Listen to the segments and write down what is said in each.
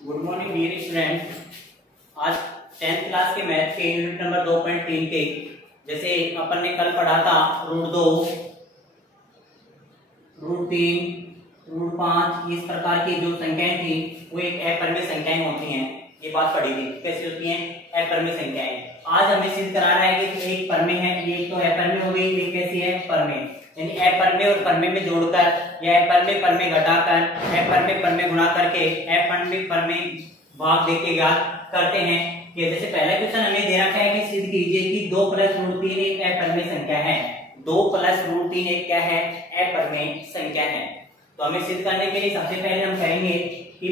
Good morning dear student. आज 10th class के math के यूनिट नंबर 2.3 के जैसे अपन ने कल पढ़ा था √2, √3, √5 इस प्रकार की जो संख्याएं थी वो एक अपरिमेय संख्याएं होती हैं। ये बात पढ़ी थी कैसी होती हैं, अपरिमेय संख्याएं। आज हमें सिद्ध करा रहा है कि एक परमेय है, ये तो अपरिमेय हो गई, एक कैसी है परमेय, यानी अपरिमेय और परमेय में जोड़कर या अपरिमेय परमेय घटाकर अपरिमेय परमेय गुणा करके अपरिमेय परमेय भाग देके ज्ञात करते हैं। कि जैसे पहला क्वेश्चन हमें दे रखा है कि सिद्ध कीजिए कि 2 + √3 एक अपरिमेय संख्या है। 2 + √3 एक क्या है, अपरिमेय संख्या है। तो हमें सिद्ध करने के लिए सबसे पहले हम कहेंगे कि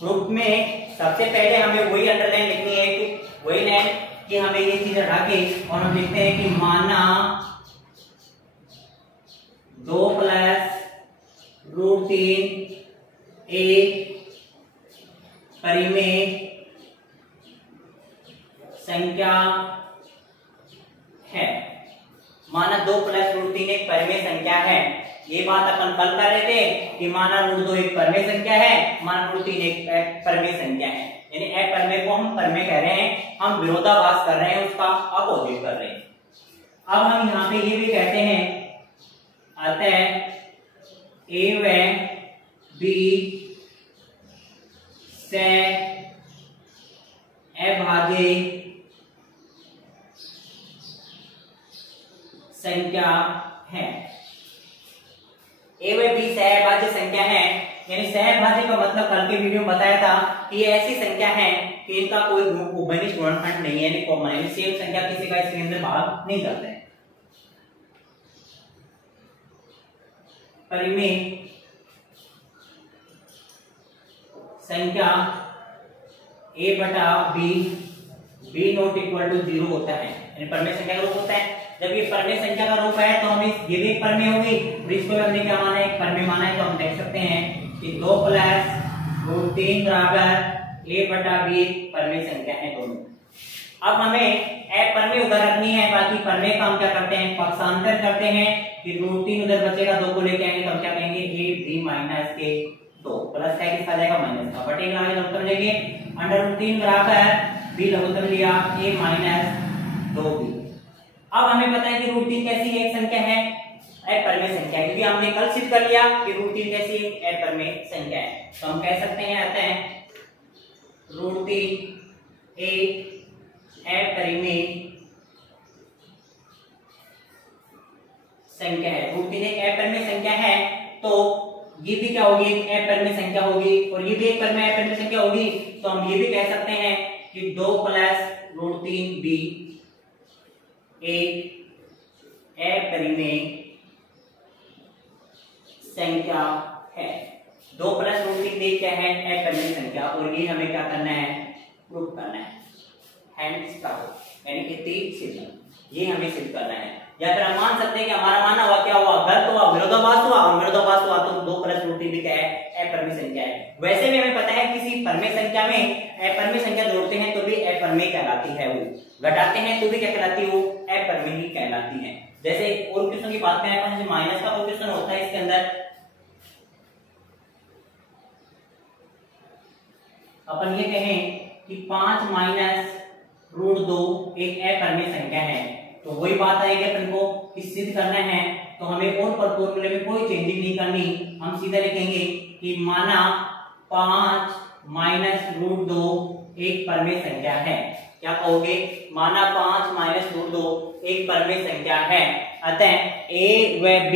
प्रूफ में सबसे पहले हमें वही अंडरलाइन लिखनी है कि वही लाइन कि हमें ये चीज हटा के और हम लिखते हैं कि माना 2 + √3 एक परिमेय संख्या है। माना 2 + √3 एक परिमेय संख्या है। ये बात अपन कल कर रहे थे कि माना √2 एक परिमेय संख्या है, माना √3 एक परिमेय संख्या है। यानी अपरिमेय को हम परिमेय कह रहे हैं, हम विरोधाभास कर रहे हैं, उसका अपोजिट कर रहे हैं। अब हम यहाँ पे ये भी कहते हैं अतः ए व बी से अभाज्य संख्या है। ए व बी सहभाज्य संख्या है, यानी सहभाज्य का मतलब कल के वीडियो में बताया था कि ये ऐसी संख्या है कि इनका कोई उभयनिष्ठ गुणनखंड नहीं है, यानी कॉमन है, सेम संख्या किसी का इसके अंदर भाग नहीं करते हैं। परिमेय संख्या a बटा b b≠0 होता है, यानी परिमेय संख्या का रूप होता है। जब ये परिमेय संख्या का रूप है तो हम ये भी एक परिमेय होगी, और इसको हमने क्या माना है, एक परिमेय माना है। तो हम देख सकते हैं कि 2 + √3 बराबर a बटा b परिमेय संख्या है दोनों। अब हमें अपरिमेय उधर रखनी है, बाकी परिमेय का हम क्या करते हैं, पक्षांतर करते हैं कि √3 उधर बचेगा, 2 को लेके आएंगे तो हम क्या कहेंगे a b - 2 प्लस का किसका जाएगा माइनस का, बटेगा आगे लघुत्तम लेंगे √3 बराबर b लघुत्तम लिया a - 2b। अब हमें पता है कि √3 कैसी एक संख्या है, अपरिमेय संख्या, क्योंकि हमने कल सिद्ध कर लिया कि √3 कैसी एक अपरिमेय संख्या है। तो हम कह सकते हैं अतः √3 एक अपरिमेय संख्या है। √3 एक अपरिमेय संख्या है, तो ये भी क्या होगी, एक अपरिमेय संख्या होगी, और ये भी एक अपरिमेय संख्या होगी। तो हम ये भी कह सकते हैं कि 2 + √3b एक अपरिमेय संख्या है। 2 + √3b क्या है, अपरिमेय संख्या, और ये हमें क्या करना है, प्रूफ करना है। हैंड्स प्रूफ यानी कि तीर सिद्ध, ये हमें सिद्ध करना है। या फिर हम मान सकते हैं कि हमारा माना हुआ क्या हुआ, गलत हुआ, विरोधाभास हुआ, और विरोधाभास हुआ तो 2 + √3b क्या है, अपरिमेय संख्या है। वैसे भी हमें पता है किसी परिमेय संख्या में अपरिमेय संख्या जोड़ते हैं तो भी अपरिमेय कहलाती है, वो घटाते हैं तो भी क्या कहलाती है, वो अपरिमेय ही कहलाती है। जैसे और क्वेश्चन की बात करें अपन, माइनस का क्वेश्चन होता है, इसके अंदर अपन ये कहें कि 5 - √2 एक अपरिमेय संख्या है, तो वही बात आएगी अपन को कि सिद्ध करना है। तो हमें और पर फॉर्मूले में कोई चेंजिंग नहीं करनी, हम सीधा लिखेंगे कि माना 5 - √2 एक परिमेय संख्या है। क्या कहोगे, माना 5 - √2 एक परिमेय संख्या है। अतः a व b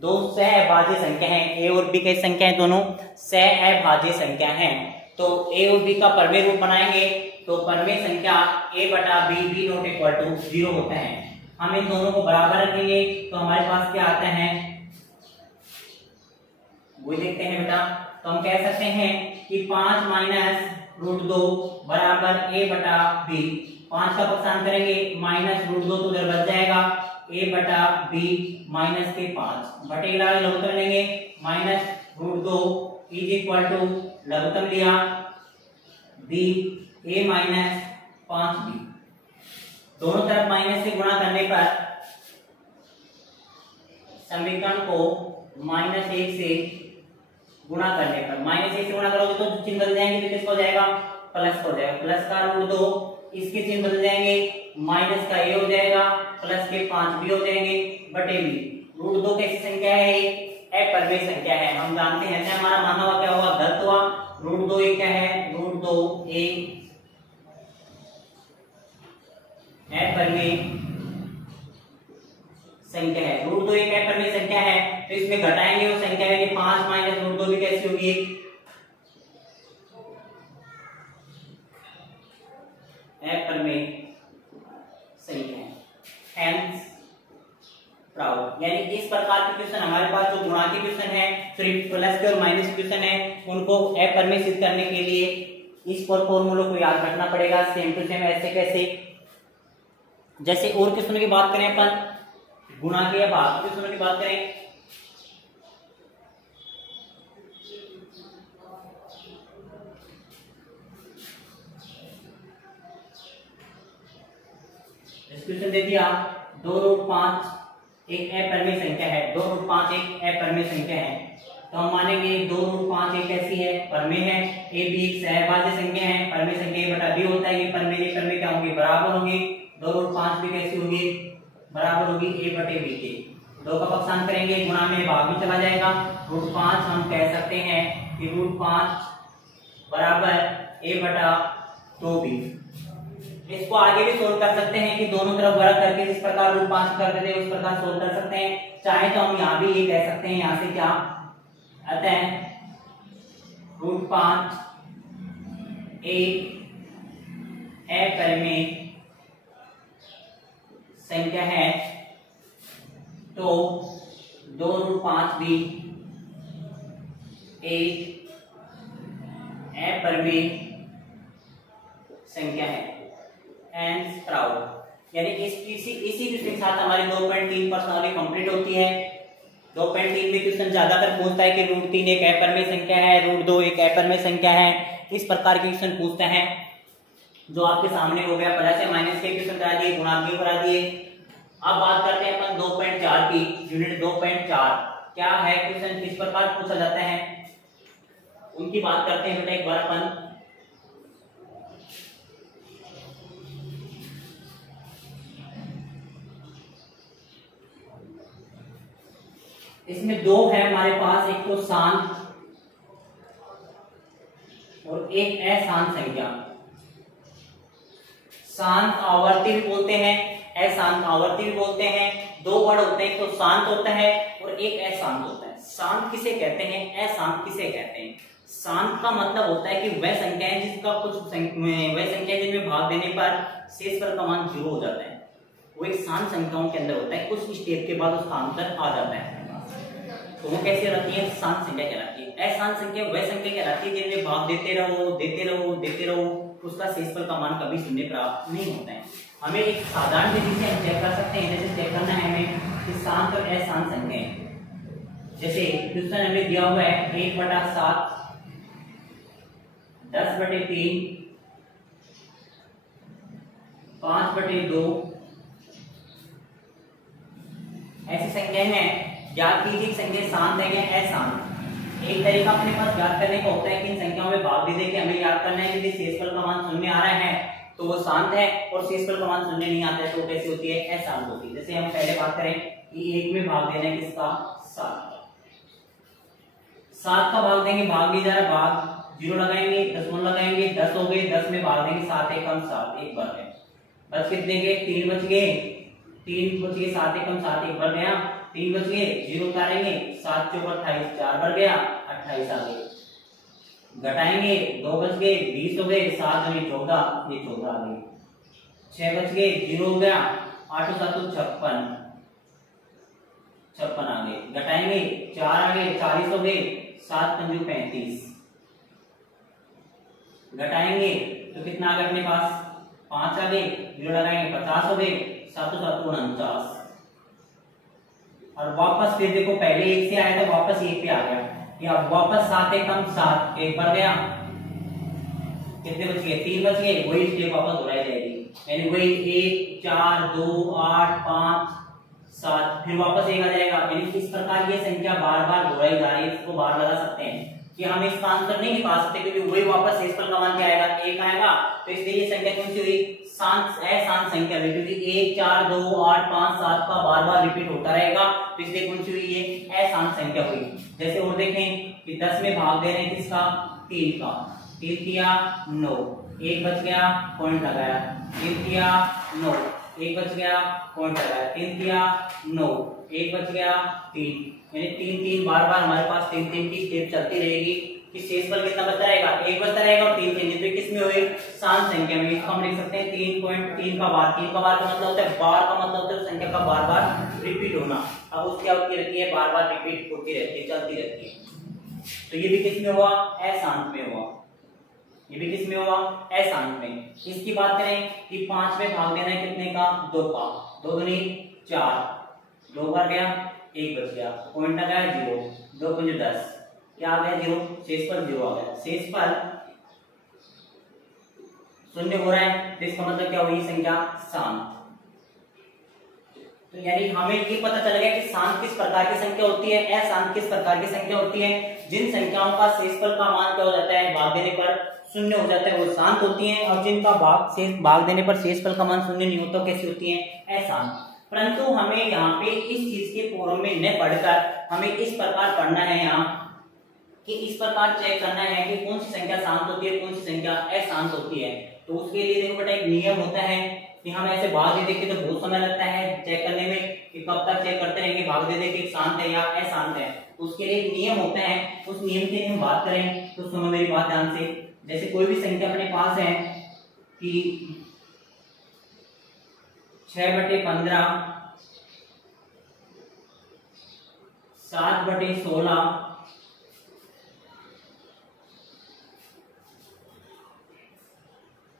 दो सहभाज्य संख्या हैं, a और b की संख्या है, दोनों सहभाज्य संख्या हैं। तो a और b का परिमेय रूप बनाएंगे तो परिमेय संख्या a बटा b b≠0 होता है। हम इन दोनों को बराबर रखेंगे तो हमारे पास क्या आता है, वो देखते हैं बेटा। तो हम कह सकते हैं कि 5 - √2 बराबर a बटा b, 5 का पक्षांतर करेंगे -√2 तो उधर बच जाएगा a बटा b -5 बटेगा, लघुत्तम लेंगे -√2 लघुत्तम लिया b a - 5b, दोनों तरफ माइनस से गुणा करने पर समीकरण को -1 से गुणा करने पर, माइनस ए से गुणा करोगे तो चिन्ह बदल जाएंगे, तो किसका हो जाएगा, प्लस का हो जाएगा, प्लस का √2, इसके चिन्ह बदल जाएंगे, माइनस का ए हो जाएगा, प्लस के 5 भी हो जाएंगे, बटे बी। √2 कैसी संख्या है, अपरिमेय संख्या है, हम जानते हैं, ऐसे हमारा माना हुआ क्या हुआ, गलत हुआ। √2 ये क्या है, √2 एक अपरिमेय संख्या है, √2 एक अपरिमेय संख्या है, तो इसमें घटाएंगे वो संख्या है कि 5 माइनस √2 भी कैसी होगी, अपरिमेय संख्या है। हेंस प्राउड, यानी इस प्रकार के क्वेश्चन हमारे पास जो गुणा के क्वेश्चन है, सिर्फ प्लस के और माइनस के क्वेश्चन है, उनको अपरिमेय सिद्ध करने के लिए इस फॉर्मूलों को याद रखना पड़ेगा, सेम टू सेम। ऐसे कैसे, जैसे और क्वेश्चनों की बात करें अपन, गुणा के या भाग के क्वेश्चनों की बात करें, क्वेश्चन दे दिया 2√5 एक अपरिमेय संख्या है, 2√5 एक अपरिमेय संख्या है, तो हम मानेंगे 2√5 एक कैसी है, परिमेय है, ए बी एक सहभाज्य संख्या है, परिमेय संख्या बटा बी होता है, ये परिमेय क्या होंगे, बराबर होंगे, 2√5 भी कैसी होगी, बराबर होगी ए बटे बी के, 2 का पक्षांतर करेंगे, गुणा में भाग भी चला जाएगा, √5 हम कह सकते हैं कि √5 बराबर ए बटा 2b। इसको आगे भी सोल्व कर सकते हैं कि दोनों तरफ वर्ग करके जिस प्रकार √5 करते थे उस प्रकार सोल्व कर सकते हैं, चाहे तो हम यहाँ भी ये कह सकते हैं, यहाँ से क्या अतः √5 एक अपरिमेय संख्या है, तो 2√5 भी एक अपरिमेय संख्या है। एंड प्राउड, यानी इसी क्वेश्चन के साथ हमारी 2.3 प्रश्नावली कंप्लीट होती है। 2.3 में क्वेश्चन ज्यादातर पूछता है कि √3 एक अपरिमेय संख्या है, √2 एक अपरिमेय संख्या है, इस प्रकार के क्वेश्चन पूछते हैं, जो आपके सामने हो गया, प्लस या माइनस के क्वेश्चन करा दिए, गुणा के करा दिए। अब बात करते हैं अपन 2.4 की, यूनिट 2.4 क्या है क्वेश्चन, किस प्रकार पूछा जाता है, उनकी बात करते हैं बेटा एक बार अपन। इसमें दो है हमारे पास, एक तो शांत और एक अशांत संख्या। शांत आवर्ती भी बोलते हैं, अशांत आवर्ती भी बोलते हैं, दो वर्ड होते हैं, एक तो शांत होता है और एक अशांत होता है। शांत किसे कहते हैं, अशांत किसे कहते हैं? शांत का मतलब होता है कि वह संख्याएं जिसका कुछ वह संख्या जिनमें भाग देने पर शेषफल का मान 0 हो जाता है, वो एक शांत संख्याओं के अंदर होता है, कुछ स्टेप के बाद उसका आंसर आ जाता है, तो वो कैसे रहती है, शांत संख्या कहलाती है। अशांत संख्या वह संख्या कहलाती है जिनमें भाग देते रहो देते रहो देते रहो, उसका शेषफल का मान कभी शून्य प्राप्त नहीं होता है। हमें एक साधारण विधि से हम चेक कर सकते हैं, जैसे चेक करना है हमें कि शांत और अशांत संख्याएं, जैसे क्वेश्चन हमें दिया हुआ है 1/7 10/3 5/2 ऐसी संख्याएं हैं। ज्ञात कीजिए संख्या शांत है या अशांत। एक तरीका अपने पास ज्ञात करने का होता है कि इन संख्याओं में भाग दे के हमें याद करना है कि शेषफल का मान शून्य आ रहा है तो वो शांत है, और शेषफल का मान शून्य नहीं आता है तो कैसी होती है, अशांत होती है। जैसे हम पहले बात करें कि 1 में भाग देना है किसका, 7 का भाग देंगे, भाग नहीं जा रहा, भाग 0 लगाएंगे, दशमलव लगाएंगे, 10 हो गए, 10 में भाग देंगे 7 एकम 7 एक बार है, बस कितने गए, 3 बच गए, 7 एकम 7 एक बार गया, 3 बच गए, 0 उतारेंगे, 7 चौक 28 4 बार गया, 28 आ गए, घटाएंगे 2 बच गए, 20 हो गए, 7 और 14 ये 14 आ गए, 6 बच गए, 0 हो गया, 8 और 7 56 आ गए, घटाएंगे 4 आ गए, 40 हो गए, 7 पंजू 35, घटाएंगे तो कितना आ गया अपने पास, 5 आ गए, 0 लगाएंगे 50 हो गए, 7 और 7 49, और वापस फिर देखो पहले 1 से आया था वापस 1 पे आ गया, कि अब वापस 7 एकम 7 एक बार गया, कितने बच गए, 3 बच गए, वही स्टेप वापस दोहराई जाएगी, यानी वही 1 4 2 8 5 7, फिर वापस 1 आ जाएगा। यानी इस प्रकार ये संख्या बार बार दोहराई जा रही है, इसको बाहर लगा सकते हैं कि हम इसका आंसर नहीं निकाल सकते क्योंकि वही वापस शेषफल का मान क्या आएगा, 1 आएगा। तो इसलिए ये संख्या कौन सी हुई, अशांत संख्या हुई, क्योंकि 1 4 2 8 5 7 का बार बार रिपीट होता रहेगा, तो इसलिए कौन सी हुई, ये अशांत संख्या हुई। जैसे और देखें कि 10 में भाग दे रहे हैं किसका, 3 का, 3 किया 9, 1 बच गया, पॉइंट लगाया, 3 किया 9, 1 बच गया, पॉइंट लगाया, 3 किया 9, 1 बच गया 3, यानी 3 3 बार बार हमारे पास 3 3 की स्टेप चलती रहेगी कि शेषफल कितना बचता रहेगा, 1 बचता रहेगा और 3 चेंजेस तो किसमें हुए, शांत संख्या में। इसको हम लिख सकते हैं 3.3 का बार। 3 का बार का मतलब होता है, बार का मतलब होता है संख्या का बार बार रिपीट होना। अब उसकी आवृत्ति रहती है, बार बार रिपीट होती रहती है, चलती रहती है। तो ये भी किसमें हुआ, अशांत में हुआ, ये भी किसमें हुआ, अशांत में। इसकी बात करें कि 5 में भाग देना है कितने का, 2 का, 2 दूनी 4, 2 बार गया, 1 बच गया, पॉइंट आ गया 0, 2 पंजे 10, क्या आ गया 0, शेषफल 0 आ गया। शेषफल 0 हो रहा है तो इसका मतलब क्या हुई, संख्या शांत। तो यानी हमें ये पता चल गया कि शांत किस प्रकार की संख्या होती है, अशांत किस प्रकार की संख्या होती है। जिन संख्याओं का शेषफल का मान क्या हो जाता है, भाग देने पर 0 हो जाता है, वो शांत होती हैं, और जिनका भाग देने पर शेषफल का मान 0 नहीं होता, कैसी होती हैं, अशांत। परंतु हमें यहाँ पे इस चीज के पूर्व में न पढ़कर हमें इस प्रकार पढ़ना है यहाँ कि इस प्रकार चेक करना है कि कौन सी संख्या शांत होती है, कौन सी संख्या अशांत होती है। तो उसके लिए देखो बेटा एक नियम होता है कि हम ऐसे भाग दे देखे तो बहुत समय लगता है चेक करने में कि कब तक चेक करते रहेंगे भाग दे देखे शांत है या अशांत है। उसके लिए एक नियम होता है, उस नियम की हम बात करें तो सुनो मेरी बात ध्यान से। जैसे कोई भी संख्या अपने पास है कि 6/15, 7/16,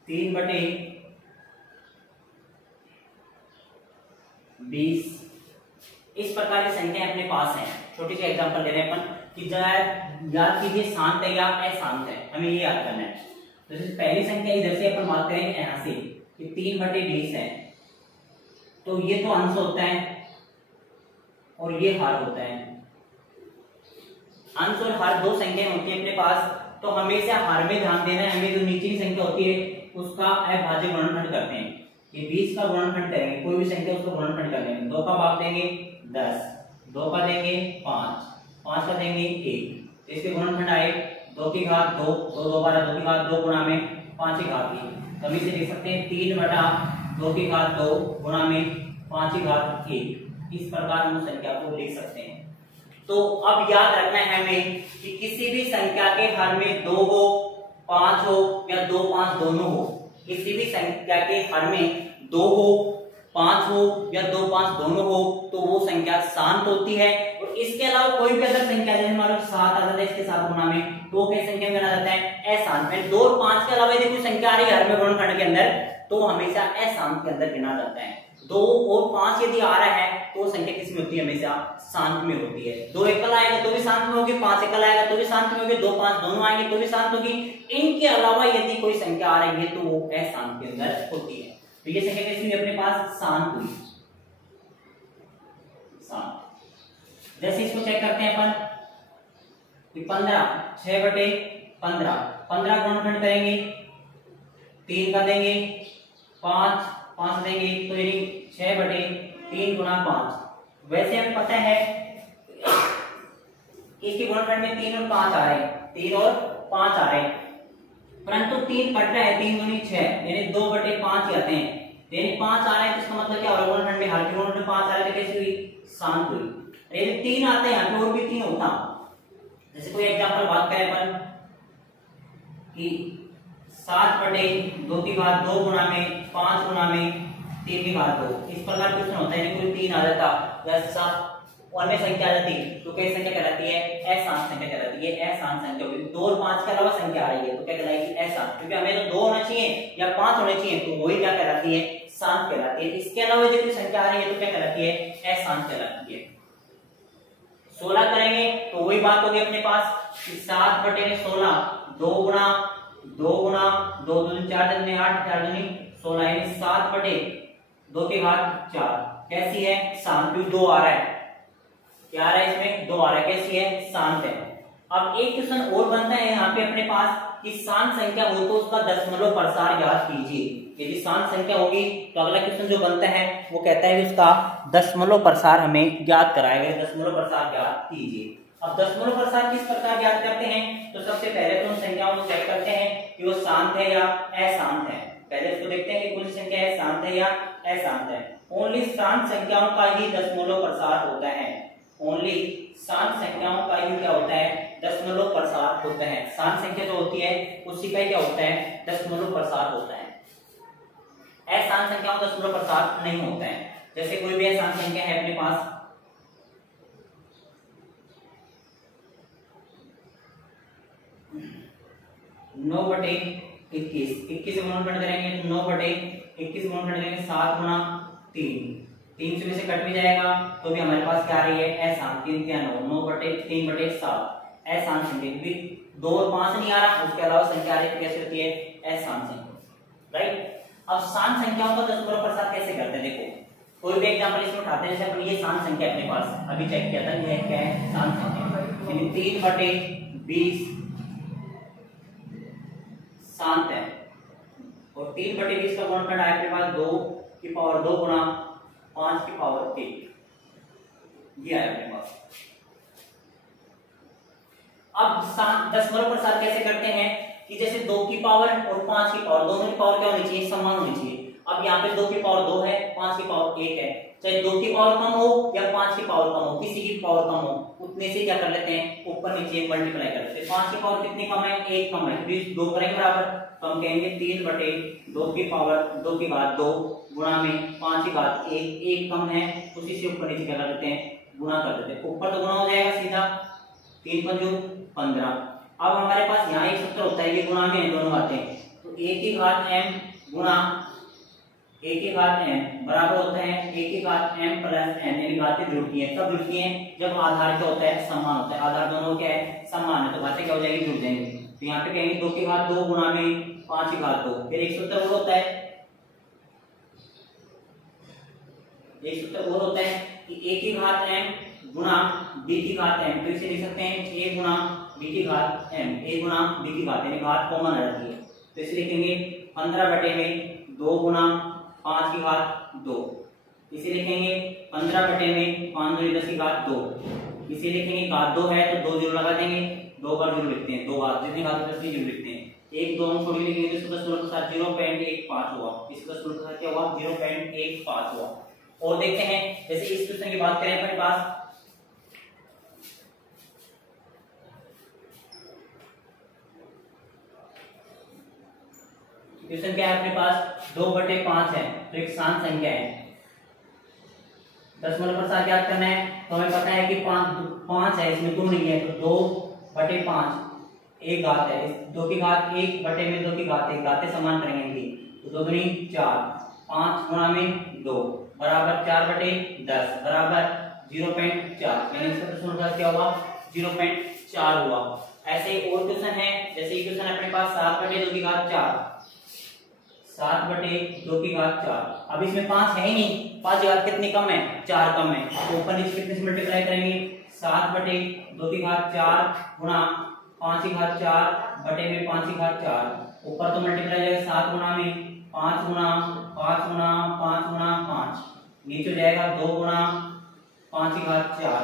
3/20, इस प्रकार की संख्या अपने पास है। छोटी सी एग्जांपल ले रहे हैं अपन कि याद कीजिए शांत है या अशांत है, हमें ये याद करना है। तो जैसे पहली संख्या इधर से अपन बात करेंगे यहाँ से कि 3/20 है, तो ये तो अंश होता है और ये हर होता है। अंश और हर दो संख्याएं होती है अपने पास, तो हमेशा हर में ध्यान देना है। हमें जो नीचे की संख्या होती है उसका अभाज्य गुणनखंड करते हैं कि 20 का गुणनखंड करेंगे, कोई भी संख्या उसको गुणनखंड कर लेंगे। 2 का भाग देंगे 10, 2 का देंगे 5, 5 का देंगे 1, इसके गुणनखंड आए 2 की घात 2, 2 2 12, 2 की घात 2 गुणा में 5 की घात 1। कभी से लिख सकते हैं 3/2 की घात 2 गुणा में 5 की घात 1। इस प्रकार हम संख्या को लिख सकते हैं। तो अब याद रखना है हमें कि किसी भी संख्या के हर में 2 हो, 5 हो या 2 5 दोनों हो, किसी भी संख्या के हर में 2 हो, 5 हो या 2 5 दोनों हो, तो वो संख्या शांत होती है। और इसके अलावा कोई भी अगर संख्या जैसे मान लो 7 आ जाता है इसके साथ गुणा में, तो वो कैसी संख्या में आ जाता है, अशांत में। 2 और 5 के अलावा यदि कोई संख्या आ रही है हर में गुणनखंड के अंदर, तो हमेशा अशांत के अंदर गिना जाता है। 2 और 5 यदि आ रहा है तो वो संख्या किसमें होती है, हमेशा शांत में होती है। 2 एकल आएगा तो भी शांत में होगी, 5 एकल आएगा तो भी शांत में होगी, 2 5 दोनों आएंगे तो भी शांत होगी। इनके अलावा यदि कोई संख्या आ रही है तो वो अशांत के अंदर होती है। तो ये संख्या कैसी हुई अपने पास, शांत हुई, शांत। जैसे इसको चेक करते हैं अपन कि 15, 6/15, 15 गुणनखंड करेंगे, 3 का देंगे 5, 5 देंगे, तो यानी 6/3 गुणा 5। वैसे हमें पता है इसके गुणनखंड में 3 और 5 आ रहे हैं, 3 और 5 आ रहे हैं, परंतु 3 कट रहा है, 3 दूनी 6 यानी 2/5 ही आते हैं। यानी 5 आ रहे हैं तो इसका मतलब क्या हो रहा है, गुणनखंड में हर के गुणनखंड 5 आ रहा है तो कैसी हुई, शांत हुई। यदि 3 आते हैं यहाँ पे और भी 3 होता, जैसे कोई एग्जांपल बात करें अपन कि 7/2 की घात 2 गुणा में 5 गुणा में 3 की घात 2, इस प्रकार क्वेश्चन होता है। कोई 3 आ जाता या और में संख्या आ जाती तो कैसी संख्या कहलाती है, अशांत संख्या कहलाती है। अशांत संख्या होगी, 2 और 5 के अलावा संख्या आ रही है तो क्या कहलाएगी, अशांत। क्योंकि हमें तो 2 होना चाहिए या 5 होने चाहिए, तो वही क्या कहलाती है, शांत कहलाती है। इसके अलावा यदि कोई संख्या आ रही है तो क्या कहलाती है, अशांत कहलाती है। 16 करेंगे तो वही बात होगी अपने पास कि 7/16, 2 गुणा 2 गुणा 2 2 4 8 4 16 यानी 7/2 की घात 4। कैसी है, शांत, क्योंकि 2 आ रहा है, क्या आ रहा है इसमें, 2 आ रहा है, कैसी है, शांत है। अब एक क्वेश्चन और बनता है यहाँ पे अपने पास कि शांत संख्या हो तो उसका दशमलव प्रसार याद कीजिए। यदि शांत संख्या होगी तो अगला क्वेश्चन जो बनता है वो कहता है कि उसका दशमलव प्रसार हमें याद कराएगा, दशमलव प्रसार याद कीजिए। अब दशमलव प्रसार किस प्रकार याद करते हैं, तो सबसे पहले तो उन संख्याओं को चेक करते हैं कि वो शांत है या अशांत है। पहले इसको देखते हैं कि कौन सी संख्या है, शांत है या अशांत है। ओनली शांत संख्याओं का ही दशमलव प्रसार होता है, ओनली शांत संख्याओं का ही क्या होता है, दशमलव प्रसार होता है। शांत संख्या जो होती है उसी का क्या होता है, दशमलव प्रसार होता है। अशांत संख्याओं का दशमलव प्रसार नहीं होता है। जैसे कोई भी अशांत संख्या है अपने पास, नौ बटे 21, 21 से गुणनखंड करेंगे तो 9/21 गुणनखंड करेंगे 7 गुना 3 से में से कट भी जाएगा तो भी हमारे पास क्या आ रही है, अशांत, 3 क्या 9, 9/3/7 अशांत संख्या, क्योंकि 2 और 5 नहीं आ रहा, उसके अलावा संख्या आ रही है, कैसे होती है, अशांत संख्या, राइट। अब शांत संख्याओं का दशमलव प्रसार कैसे करते हैं, देखो कोई भी एग्जांपल इसमें उठाते हैं। जैसे अपन ये शांत संख्या अपने पास अभी चेक किया था, ये क्या है, शांत संख्या, यानी 3/20 शांत है, और 3/20 का गुणनखंड आया अपने पास 2 की पावर 2 गुना 5 की पावर 1, ये आया अपने पास। अब दशमलव प्रसार कैसे करते हैं कि जैसे 2 की पावर और 5 की पावर, दोनों की पावर क्या होनी चाहिए, समान होनी चाहिए। अब यहाँ पे 2 की पावर 2 है, 5 की पावर 1 है, चाहे 2 की पावर कम हो या 5 की पावर कम हो, किसी की पावर कम हो, उतने से क्या कर लेते हैं, ऊपर नीचे मल्टीप्लाई कर लेते हैं। 5 की पावर कितनी कम है, 1 कम है, तो 2 करेंगे बराबर, तो हम कहेंगे 3/2 की पावर 2 की घात 2 गुणा में 5 की घात 1, 1 कम है, उसी से ऊपर नीचे क्या कर देते हैं, गुणा कर देते हैं। ऊपर तो गुणा हो जाएगा सीधा, 3 × 5 = 15। अब हमारे पास यहाँ एक सूत्र होता है, ये गुणा में दोनों बातें, तो 1 की घात m गुणा 1 की घात m बराबर होता है 1 की घात m प्लस n, यानी घातें जुड़ती हैं। कब जुड़ती हैं, जब आधार क्या होता है, समान होता है, आधार दोनों क्या है, समान है, तो घातें क्या हो जाएगी, जुड़ जाएंगी। तो यहाँ पे कहेंगे 2 की घात 2 गुणा में 5 की घात 2, फिर एक सूत्र और होता है, एक सूत्र और होता है कि 1 की घात m गुणा b की घात m, तो इसे लिख सकते हैं 1 गुणा b की घात m, 1 गुणा b की घात, यानी घात कॉमन आ जाती है, तो इसे लिखेंगे 15/2 गुणा 5 की घात 2, इसे लिखेंगे 15/5 × 10 की घात 2, इसे लिखेंगे घात 2 है तो 2 जीरो लगा देंगे, 2 बार जीरो लिखते हैं, 2 बार जितनी घात होती है उतनी जीरो लिखते हैं, 1 2 हम छोड़ के लिखेंगे तो 10 के साथ 0.15 हुआ, इसका 10 के साथ क्या हुआ, 0.15 हुआ। और देखते हैं जैसे इस क्वेश्चन की बात करें अपने पास, क्वेश्चन क्या है अपने पास, 2/5 है, तो एक शांत संख्या है, दशमलव प्रसार याद करना है, तो हमें पता है कि 5 है, इसमें 2 नहीं है, तो 2/5 एक घात है, 2 की घात 1 बटे में 2 की घात 1, घातें समान करेंगे इनकी, तो 2 दूनी 4, 5 गुणा में 2 बराबर 4/10 बराबर 0.4, यानी इसका दशमलव प्रसार क्या हुआ, 0.4 हुआ। ऐसे और क्वेश्चन है, जैसे ये क्वेश्चन अपने पास 7/2 की घात 4, 7/2 की घात 4, अब इसमें 5 है ही नहीं, 5 की घात कितनी कम है, 4 कम है, तो ऊपर नीचे कितने से मल्टीप्लाई करेंगे, 7/2 की घात 4 गुणा 5 की घात 4 बटे में 5 की घात 4, ऊपर तो मल्टीप्लाई जाएगा 7 गुणा में 5 गुणा 5 गुणा 5 गुणा 5, नीचे हो जाएगा 2 गुणा 5 की घात 4,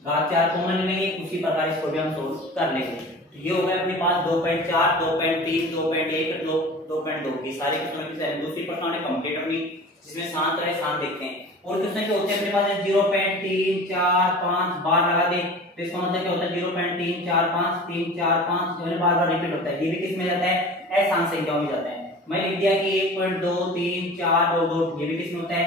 घात 4 कॉमन लेंगे, उसी प्रकार इसको भी हम सोल्व कर लेंगे। ये हो गया अपने पास 2.4, 2.3, 2.1, 2.2 की सारे क्वेश्चन। दूसरी प्रश्न हमने कंप्लीट अपनी, जिसमें शांत रहे, शांत देखते हैं। और क्वेश्चन जो होते हैं अपने पास 0.3, 4, 5 बार लगा दें, तो इसका मतलब क्या होता है 0.3, 4, 5, 3, 4, 5 जो है बार बार रिपीट होता है, ये भी किस में जाता है, अशांत संख्याओं में जाता है। मैं लिख दिया कि 1.2, 3, 4 और 2, ये भी किस में होता है,